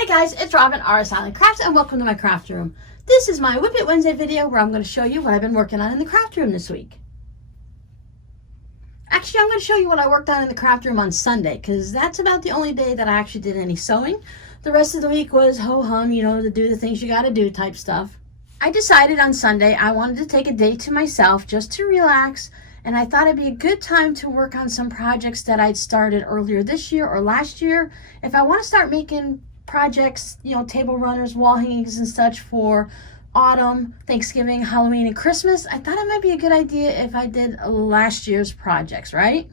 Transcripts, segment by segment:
Hey guys, it's Robin, RsIslandCrafts, and welcome to my craft room. This is my Whip It Wednesday video where I'm going to show you what I've been working on in the craft room this week. Actually, I'm going to show you what I worked on in the craft room on Sunday, because that's about the only day that I actually did any sewing. The rest of the week was ho-hum, you know, to do the things you got to do type stuff. I decided on Sunday I wanted to take a day to myself just to relax, and I thought it'd be a good time to work on some projects that I'd started earlier this year or last year. If I want to start making projects, you know, table runners, wall hangings and such for autumn, Thanksgiving, Halloween, and Christmas, I thought it might be a good idea if I did last year's projects, right?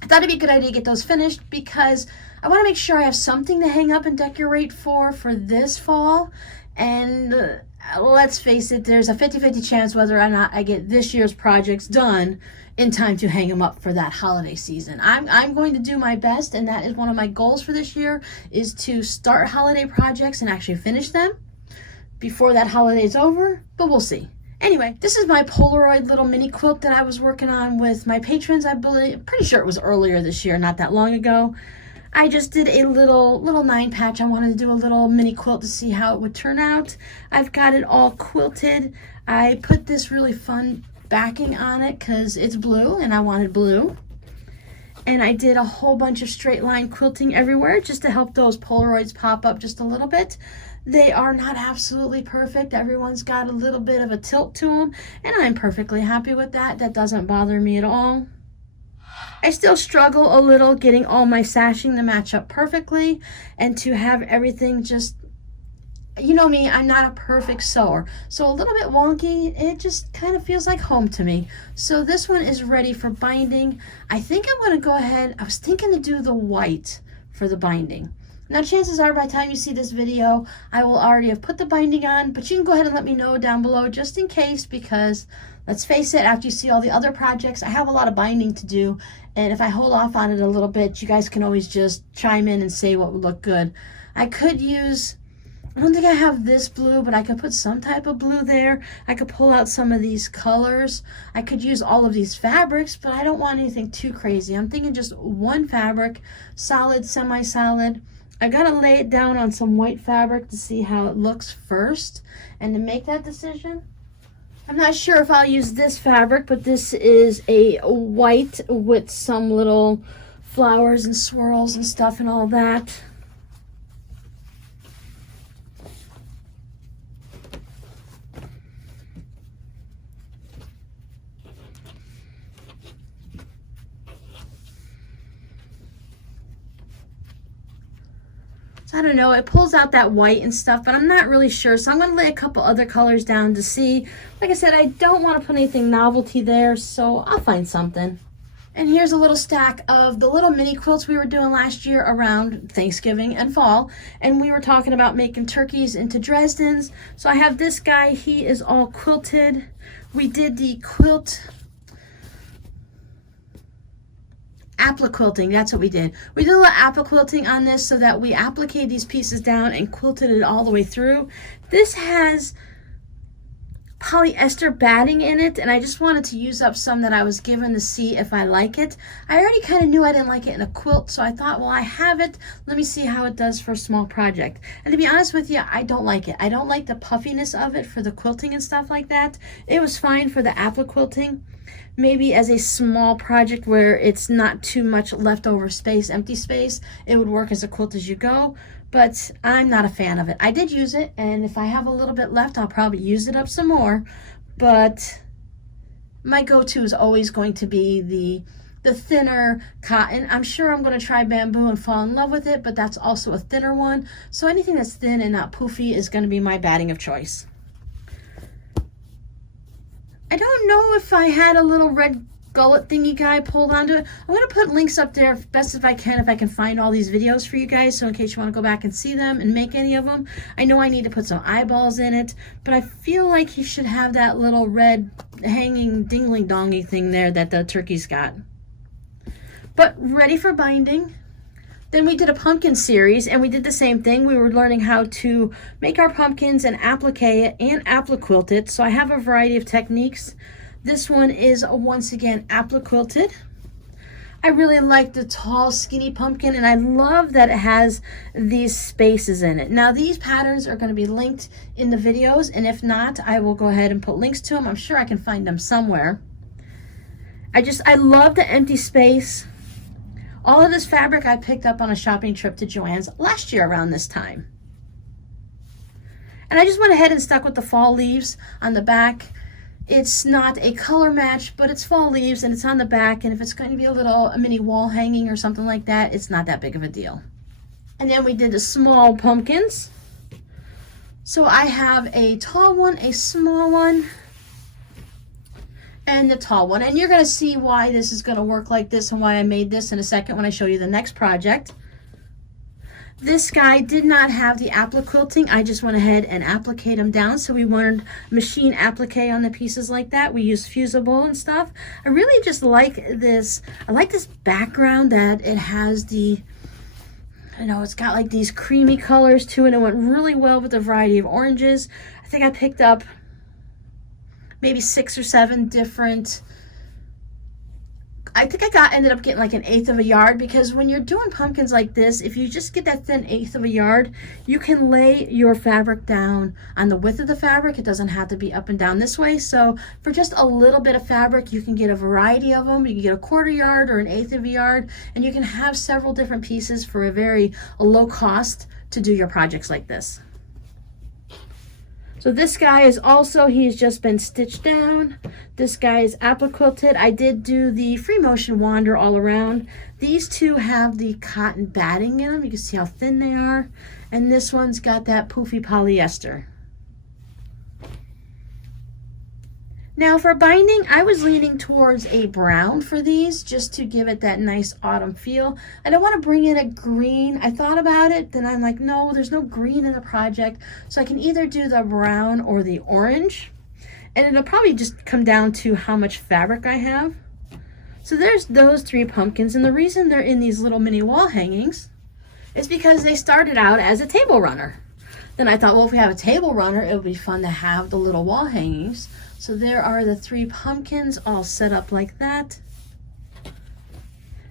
I thought it'd be a good idea to get those finished because I want to make sure I have something to hang up and decorate for this fall. And let's face it, there's a 50-50 chance whether or not I get this year's projects done in time to hang them up for that holiday season. I'm going to do my best, and that is one of my goals for this year, is to start holiday projects and actually finish them before that holiday is over, but we'll see. Anyway, this is my Polaroid little mini quilt that I was working on with my patrons. I believe, pretty sure it was earlier this year, not that long ago. I just did a little 9 patch. I wanted to do a little mini quilt to see how it would turn out. I've got it all quilted. I put this really fun backing on it because it's blue and I wanted blue. And I did a whole bunch of straight line quilting everywhere just to help those Polaroids pop up just a little bit. They are not absolutely perfect. Everyone's got a little bit of a tilt to them, and I'm perfectly happy with that. That doesn't bother me at all. I still struggle a little getting all my sashing to match up perfectly and to have everything just, you know me, I'm not a perfect sewer. So a little bit wonky, it just kind of feels like home to me. So this one is ready for binding. I think I'm going to go ahead, I was thinking to do the white for the binding. Now chances are by the time you see this video, I will already have put the binding on, but you can go ahead and let me know down below just in case, because let's face it, after you see all the other projects, I have a lot of binding to do, and if I hold off on it a little bit, you guys can always just chime in and say what would look good. I could use, I don't think I have this blue, but I could put some type of blue there. I could pull out some of these colors. I could use all of these fabrics, but I don't want anything too crazy. I'm thinking just one fabric, solid, semi-solid. I gotta lay it down on some white fabric to see how it looks first and to make that decision. I'm not sure if I'll use this fabric, but this is a white with some little flowers and swirls and stuff and all that. I don't know, it pulls out that white and stuff, but I'm not really sure. So I'm going to lay a couple other colors down to see. Like I said, I don't want to put anything novelty there, so I'll find something. And here's a little stack of the little mini quilts we were doing last year around Thanksgiving and fall. And we were talking about making turkeys into Dresdens. So I have this guy, he is all quilted. We did the quilt applique quilting, that's what we did. We did a little applique quilting on this so that we appliqued these pieces down and quilted it all the way through. This has polyester batting in it, and I just wanted to use up some that I was given to see if I like it. I already kind of knew I didn't like it in a quilt, so I thought, well, I have it. Let me see how it does for a small project. And to be honest with you, I don't like it. I don't like the puffiness of it for the quilting and stuff like that. It was fine for the applique quilting. Maybe as a small project where it's not too much leftover space, empty space, it would work as a quilt as you go, but I'm not a fan of it. I did use it, and if I have a little bit left, I'll probably use it up some more, but my go-to is always going to be the thinner cotton. I'm sure I'm going to try bamboo and fall in love with it, but that's also a thinner one, so anything that's thin and not poofy is going to be my batting of choice. I don't know if I had a little red gullet thingy guy pulled onto it. I'm going to put links up there best if I can find all these videos for you guys, so in case you want to go back and see them and make any of them. I know I need to put some eyeballs in it, but I feel like he should have that little red hanging dingling-dongy thing there that the turkey's got. But ready for binding. Then we did a pumpkin series, and we did the same thing. We were learning how to make our pumpkins and applique it and applique quilt it. So I have a variety of techniques. This one is once again applique quilted. I really like the tall, skinny pumpkin, and I love that it has these spaces in it. Now, these patterns are going to be linked in the videos, and if not, I will go ahead and put links to them. I'm sure I can find them somewhere. I love the empty space. All of this fabric I picked up on a shopping trip to Joann's last year around this time. And I just went ahead and stuck with the fall leaves on the back. It's not a color match, but it's fall leaves and it's on the back. And if it's going to be a mini wall hanging or something like that, it's not that big of a deal. And then we did the small pumpkins. So I have a tall one, a small one, and the tall one. And you're going to see why this is going to work like this and why I made this in a second when I show you the next project. This guy did not have the applique quilting. I just went ahead and appliqued them down. So we wanted machine applique on the pieces like that. We used fusible and stuff. I really just like this. I like this background that it has it's got like these creamy colors too, and it went really well with a variety of oranges. I think I picked up maybe 6 or 7 different. I think I ended up getting like 1/8 of a yard, because when you're doing pumpkins like this, if you just get that thin 1/8 of a yard, you can lay your fabric down on the width of the fabric. It doesn't have to be up and down this way. So for just a little bit of fabric, you can get a variety of them. You can get a 1/4 yard or 1/8 of a yard, and you can have several different pieces for a very low cost to do your projects like this. So this guy is also, he's just been stitched down. This guy is applique quilted. I did do the free motion wander all around. These two have the cotton batting in them. You can see how thin they are. And this one's got that poofy polyester. Now for binding, I was leaning towards a brown for these, just to give it that nice autumn feel. I don't want to bring in a green. I thought about it, then I'm like, no, there's no green in the project. So I can either do the brown or the orange. And it'll probably just come down to how much fabric I have. So there's those 3 pumpkins. And the reason they're in these little mini wall hangings is because they started out as a table runner. Then I thought, well, if we have a table runner, it would be fun to have the little wall hangings. So there are the 3 pumpkins all set up like that.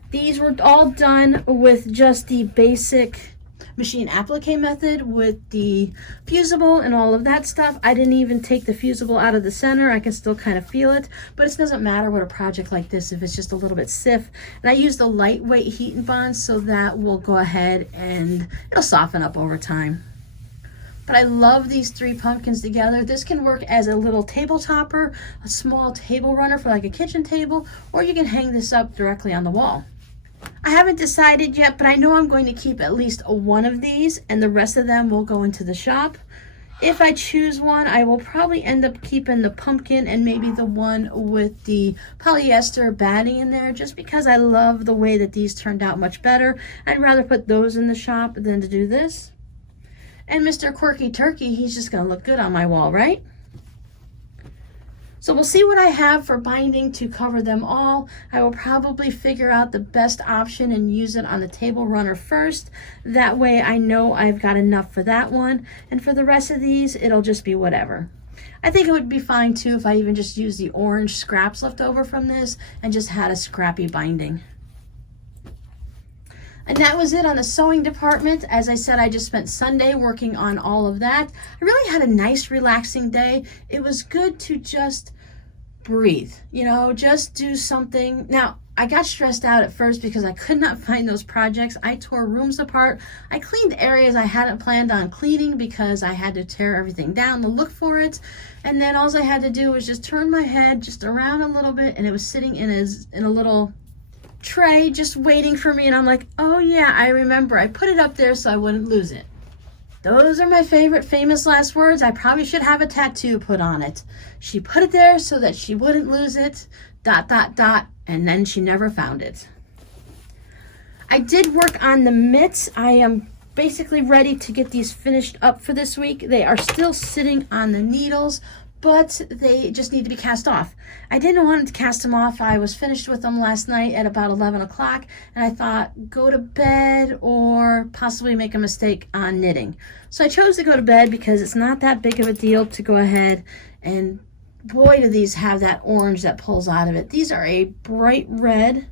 These were all done with just the basic machine applique method with the fusible and all of that stuff. I didn't even take the fusible out of the center. I can still kind of feel it, but it doesn't matter with a project like this if it's just a little bit stiff. And I used the lightweight heat and bond, so that will go ahead and it'll soften up over time. But I love these 3 pumpkins together. This can work as a little table topper, a small table runner for like a kitchen table, or you can hang this up directly on the wall. I haven't decided yet, but I know I'm going to keep at least one of these, and the rest of them will go into the shop. If I choose one, I will probably end up keeping the pumpkin and maybe the one with the polyester batting in there, just because I love the way that these turned out much better. I'd rather put those in the shop than to do this. And Mr. Quirky Turkey, he's just going to look good on my wall, right? So we'll see what I have for binding to cover them all. I will probably figure out the best option and use it on the table runner first. That way I know I've got enough for that one. And for the rest of these, it'll just be whatever. I think it would be fine too if I even just used the orange scraps left over from this and just had a scrappy binding. And that was it on the sewing department. As I said, I just spent Sunday working on all of that. I really had a nice, relaxing day. It was good to just breathe, just do something. Now, I got stressed out at first because I could not find those projects. I tore rooms apart. I cleaned areas I hadn't planned on cleaning because I had to tear everything down to look for it. And then all I had to do was just turn my head just around a little bit, and it was sitting in a little tray just waiting for me, and I'm like, oh yeah, I remember I put it up there so I wouldn't lose it. Those are my favorite famous last words. I probably should have a tattoo put on it. She put it there so that she wouldn't lose it, ... and then she never found it. I did work on the mitts. I am basically ready to get these finished up for this week. They are still sitting on the needles, but they just need to be cast off. I didn't want to cast them off. I was finished with them last night at about 11 o'clock, and I thought, go to bed or possibly make a mistake on knitting. So I chose to go to bed because it's not that big of a deal to go ahead, and boy, do these have that orange that pulls out of it. These are a bright red.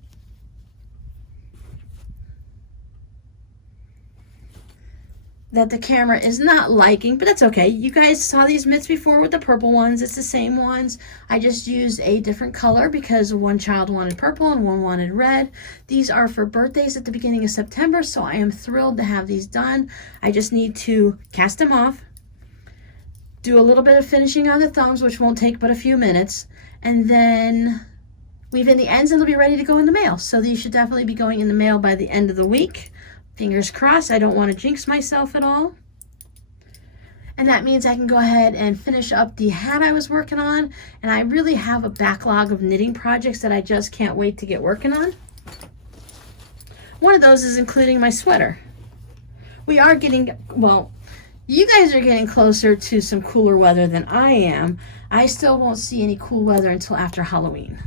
that the camera is not liking, but that's okay. You guys saw these mitts before with the purple ones. It's the same ones. I just used a different color because one child wanted purple and one wanted red. These are for birthdays at the beginning of September, so I am thrilled to have these done. I just need to cast them off, do a little bit of finishing on the thumbs, which won't take but a few minutes, and then weave in the ends and they'll be ready to go in the mail. So these should definitely be going in the mail by the end of the week. Fingers crossed. I don't want to jinx myself at all. And that means I can go ahead and finish up the hat I was working on. And I really have a backlog of knitting projects that I just can't wait to get working on. One of those is including my sweater. We are getting, well, you guys are getting closer to some cooler weather than I am. I still won't see any cool weather until after Halloween.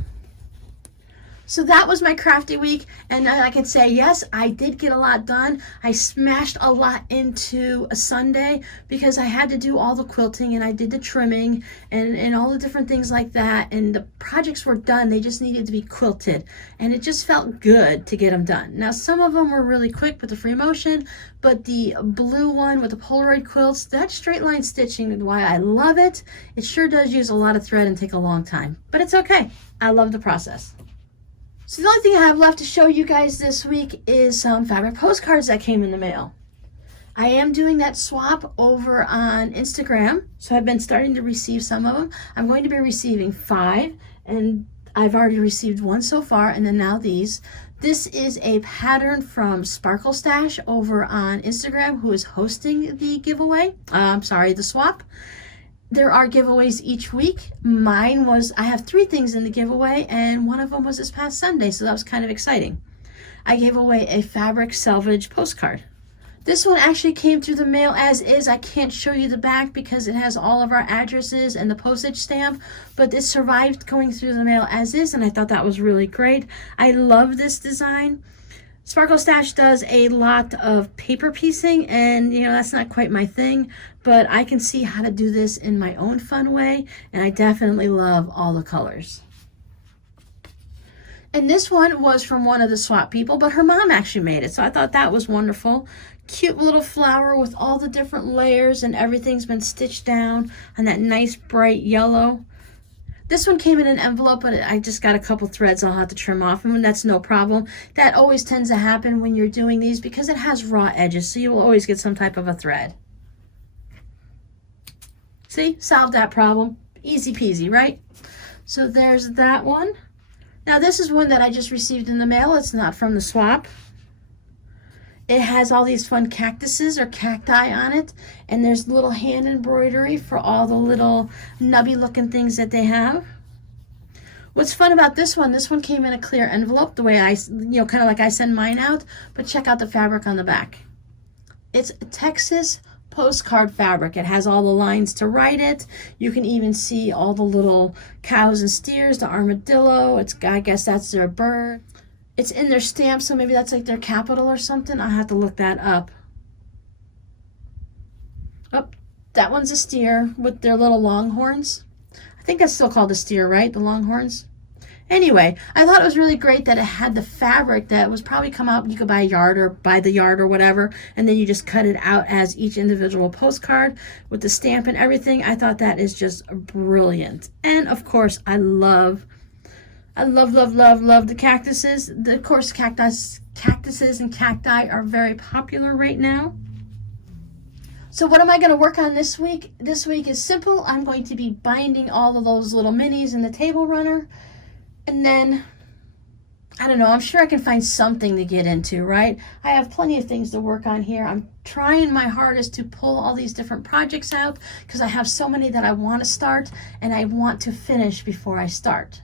So that was my crafty week, and I can say, yes, I did get a lot done. I smashed a lot into a Sunday because I had to do all the quilting, and I did the trimming, and all the different things like that, and the projects were done. They just needed to be quilted, and it just felt good to get them done. Now, some of them were really quick with the free motion, but the blue one with the Polaroid quilts, that straight line stitching is why I love it. It sure does use a lot of thread and take a long time, but it's okay. I love the process. So the only thing I have left to show you guys this week is some fabric postcards that came in the mail. I am doing that swap over on Instagram, so I've been starting to receive some of them. I'm going to be receiving 5, and I've already received 1 so far, and then now these. This is a pattern from Sparkle Stash over on Instagram, who is hosting the giveaway. The swap. There are giveaways each week. Mine was, I have 3 things in the giveaway, and one of them was this past Sunday, so that was kind of exciting. I gave away a fabric salvage postcard. This one actually came through the mail as is. I can't show you the back because it has all of our addresses and the postage stamp, but it survived going through the mail as is, and I thought that was really great. I love this design. Sparkle Stash does a lot of paper piecing, and that's not quite my thing, but I can see how to do this in my own fun way, and I definitely love all the colors. And this one was from one of the swap people, but her mom actually made it, so I thought that was wonderful. Cute little flower with all the different layers, and everything's been stitched down on that nice bright yellow. This one came in an envelope, but I just got a couple threads I'll have to trim off, and that's no problem. That always tends to happen when you're doing these because it has raw edges, so you'll always get some type of a thread. See, solved that problem. Easy peasy, right? So there's that one. Now this is one that I just received in the mail. It's not from the swap. It has all these fun cactuses or cacti on it, and there's little hand embroidery for all the little nubby looking things that they have. What's fun about this one came in a clear envelope, the way I, kind of like I send mine out, but check out the fabric on the back. It's Texas postcard fabric. It has all the lines to write it. You can even see all the little cows and steers, the armadillo. I guess that's their bird. It's in their stamp, so maybe that's like their capital or something. I'll have to look that up. Oh, that one's a steer with their little longhorns. I think that's still called a steer, right? The longhorns. Anyway, I thought it was really great that it had the fabric that was probably come out. You could buy a yard or buy the yard or whatever, and then you just cut it out as each individual postcard with the stamp and everything. I thought that is just brilliant. And of course, I love the cactuses. Of course, cactuses and cacti are very popular right now. So what am I going to work on this week? This week is simple. I'm going to be binding all of those little minis in the table runner. And then, I don't know, I'm sure I can find something to get into, right? I have plenty of things to work on here. I'm trying my hardest to pull all these different projects out because I have so many that I want to start and I want to finish before I start.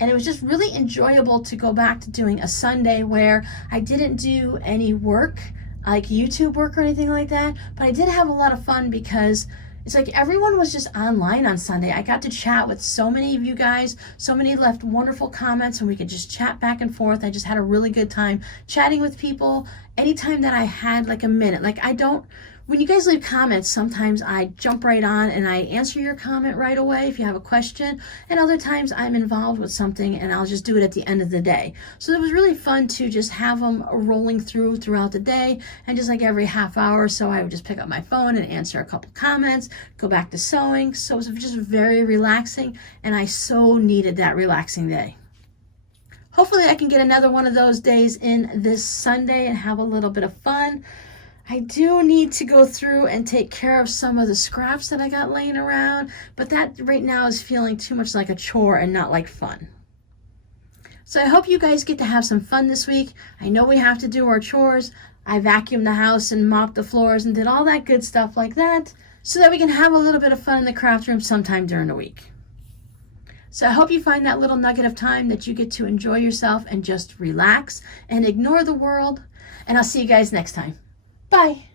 And it was just really enjoyable to go back to doing a Sunday where I didn't do any work, like YouTube work or anything like that, but I did have a lot of fun because it's like everyone was just online on Sunday. I got to chat with so many of you guys. So many left wonderful comments and we could just chat back and forth. I just had a really good time chatting with people anytime that I had like a minute, like when you guys leave comments, sometimes I jump right on and I answer your comment right away if you have a question, and other times I'm involved with something and I'll just do it at the end of the day. So it was really fun to just have them rolling throughout the day, and just like every half hour or so I would just pick up my phone and answer a couple comments, go back to sewing. So it was just very relaxing, and I so needed that relaxing day. Hopefully I can get another one of those days in this Sunday and have a little bit of fun. I do need to go through and take care of some of the scraps that I got laying around, but that right now is feeling too much like a chore and not like fun. So I hope you guys get to have some fun this week. I know we have to do our chores. I vacuumed the house and mopped the floors and did all that good stuff like that, so that we can have a little bit of fun in the craft room sometime during the week. So I hope you find that little nugget of time that you get to enjoy yourself and just relax and ignore the world. And I'll see you guys next time. Bye.